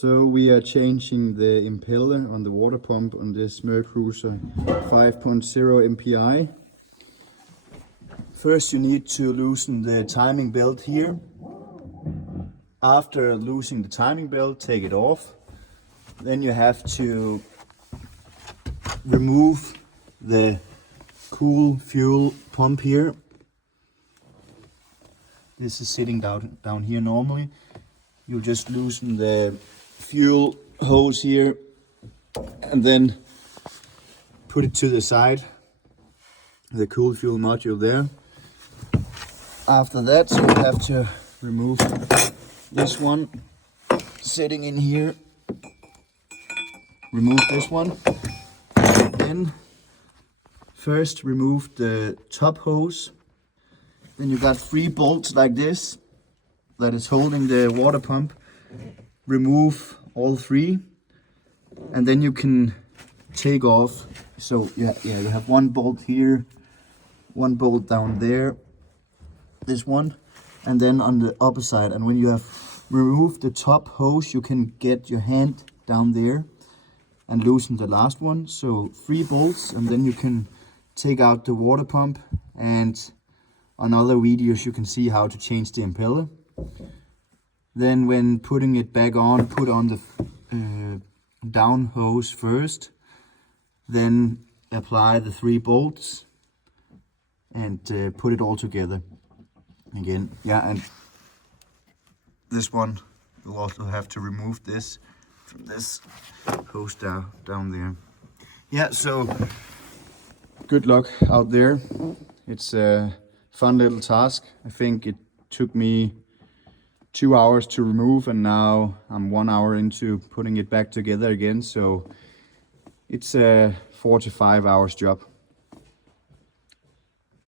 So we are changing the impeller on the water pump on this Mercruiser 5.0 MPI. First you need to loosen the timing belt here. After loosening the timing belt, take it off. Then you have to remove the cool fuel pump here. This is sitting down here normally. You'll just loosen the fuel hose here and then put it to the side, the cool fuel module there. After that, you have to remove this one sitting in here. Remove this one. Then first remove the top hose. Then you got 3 bolts like this that is holding the water pump. Remove all 3 and then you can take off. So you have 1 bolt here, 1 bolt down there, this one, and then on the upper side. And when you have removed the top hose, you can get your hand down there and loosen the last one. So 3 bolts, and then you can take out the water pump. And on other videos you can see how to change the impeller. Then when putting it back on, put on the down hose first, then apply the 3 bolts and put it all together again. Yeah, and this one, you'll also have to remove this from this hose down there. Yeah, so good luck out there. It's a fun little task. I think it took me 2 hours to remove, and now I'm 1 hour into putting it back together again. So it's a 4 to 5 hours job.